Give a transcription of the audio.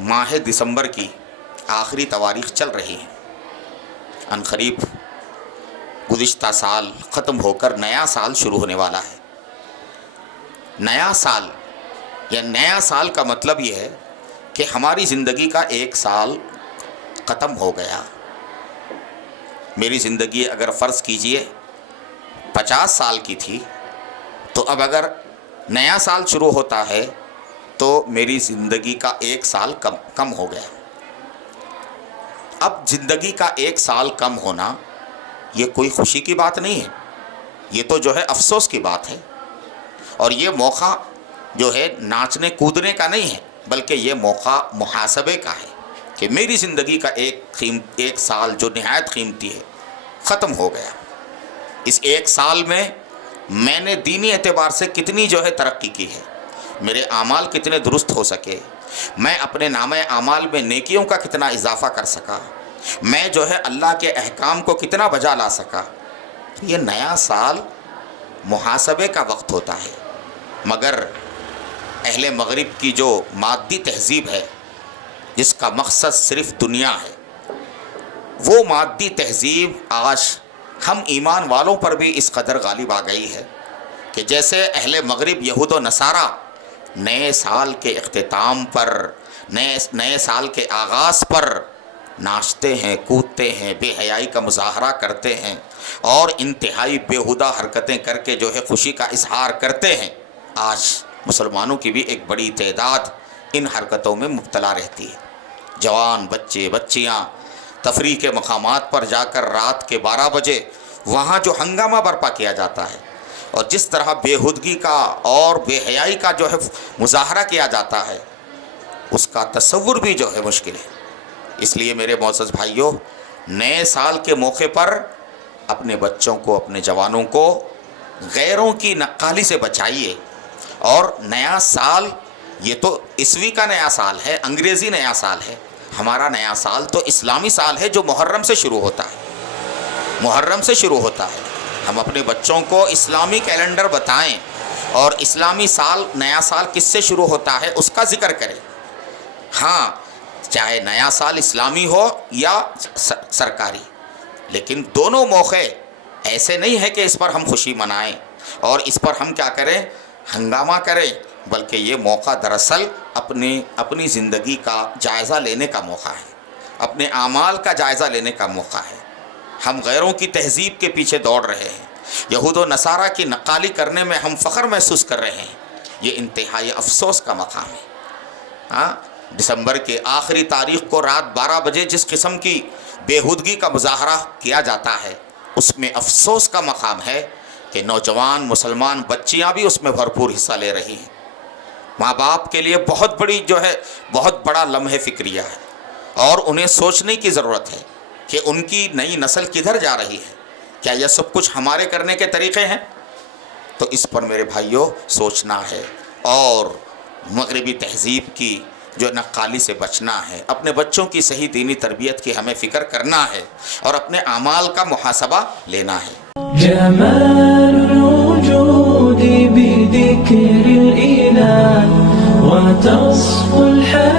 ماہ دسمبر کی آخری تواریخ چل رہی ہیں. عنقریب گزشتہ سال ختم ہو کر نیا سال شروع ہونے والا ہے. نیا سال یا نیا سال کا مطلب یہ ہے کہ ہماری زندگی کا ایک سال ختم ہو گیا. میری زندگی اگر فرض کیجئے 50 سال کی تھی تو اب اگر نیا سال شروع ہوتا ہے تو میری زندگی کا ایک سال کم ہو گیا. اب زندگی کا ایک سال کم ہونا یہ کوئی خوشی کی بات نہیں ہے، یہ تو جو ہے افسوس کی بات ہے. اور یہ موقع جو ہے ناچنے کودنے کا نہیں ہے، بلکہ یہ موقع محاسبے کا ہے کہ میری زندگی کا ایک سال جو نہایت قیمتی ہے ختم ہو گیا. اس ایک سال میں نے دینی اعتبار سے کتنی جو ہے ترقی کی ہے، میرے اعمال کتنے درست ہو سکے، میں اپنے نامہ اعمال میں نیکیوں کا کتنا اضافہ کر سکا، میں جو ہے اللہ کے احکام کو کتنا بجا لا سکا. یہ نیا سال محاسبے کا وقت ہوتا ہے. مگر اہل مغرب کی جو مادی تہذیب ہے جس کا مقصد صرف دنیا ہے، وہ مادی تہذیب آج ہم ایمان والوں پر بھی اس قدر غالب آ گئی ہے کہ جیسے اہل مغرب یہود و نصارہ نئے سال کے اختتام پر، نئے سال کے آغاز پر ناچتے ہیں، کودتے ہیں، بے حیائی کا مظاہرہ کرتے ہیں اور انتہائی بیہودہ حرکتیں کر کے جو ہے خوشی کا اظہار کرتے ہیں، آج مسلمانوں کی بھی ایک بڑی تعداد ان حرکتوں میں مبتلا رہتی ہے. جوان بچے بچیاں تفریح کے مقامات پر جا کر رات کے 12 بجے وہاں جو ہنگامہ برپا کیا جاتا ہے اور جس طرح بےہودگی کا اور بے حیائی کا جو ہے مظاہرہ کیا جاتا ہے، اس کا تصور بھی جو ہے مشکل ہے. اس لیے میرے معزز بھائیوں، نئے سال کے موقع پر اپنے بچوں کو، اپنے جوانوں کو غیروں کی نقالی سے بچائیے. اور نیا سال یہ تو عیسوی کا نیا سال ہے، انگریزی نیا سال ہے. ہمارا نیا سال تو اسلامی سال ہے جو محرم سے شروع ہوتا ہے. محرم سے شروع ہوتا ہے. ہم اپنے بچوں کو اسلامی کیلنڈر بتائیں اور اسلامی سال، نیا سال کس سے شروع ہوتا ہے اس کا ذکر کریں. ہاں، چاہے نیا سال اسلامی ہو یا سرکاری، لیکن دونوں موقع ایسے نہیں ہے کہ اس پر ہم خوشی منائیں اور اس پر ہم کیا کریں، ہنگامہ کریں، بلکہ یہ موقع دراصل اپنی زندگی کا جائزہ لینے کا موقع ہے، اپنے اعمال کا جائزہ لینے کا موقع ہے. ہم غیروں کی تہذیب کے پیچھے دوڑ رہے ہیں، یہود و نصارہ کی نقالی کرنے میں ہم فخر محسوس کر رہے ہیں. یہ انتہائی افسوس کا مقام ہے. ہاں، دسمبر کے آخری تاریخ کو رات 12 بجے جس قسم کی بےہودگی کا مظاہرہ کیا جاتا ہے، اس میں افسوس کا مقام ہے کہ نوجوان مسلمان بچیاں بھی اس میں بھرپور حصہ لے رہی ہیں. ماں باپ کے لیے بہت بڑا لمحہ فکریہ ہے اور انہیں سوچنے کی ضرورت ہے کہ ان کی نئی نسل کدھر جا رہی ہے. کیا یہ سب کچھ ہمارے کرنے کے طریقے ہیں؟ تو اس پر میرے بھائیوں سوچنا ہے اور مغربی تہذیب کی جو نقالی سے بچنا ہے. اپنے بچوں کی صحیح دینی تربیت کی ہمیں فکر کرنا ہے اور اپنے اعمال کا محاسبہ لینا ہے. جمال الوجود بذكر الإله وتصفو الحياة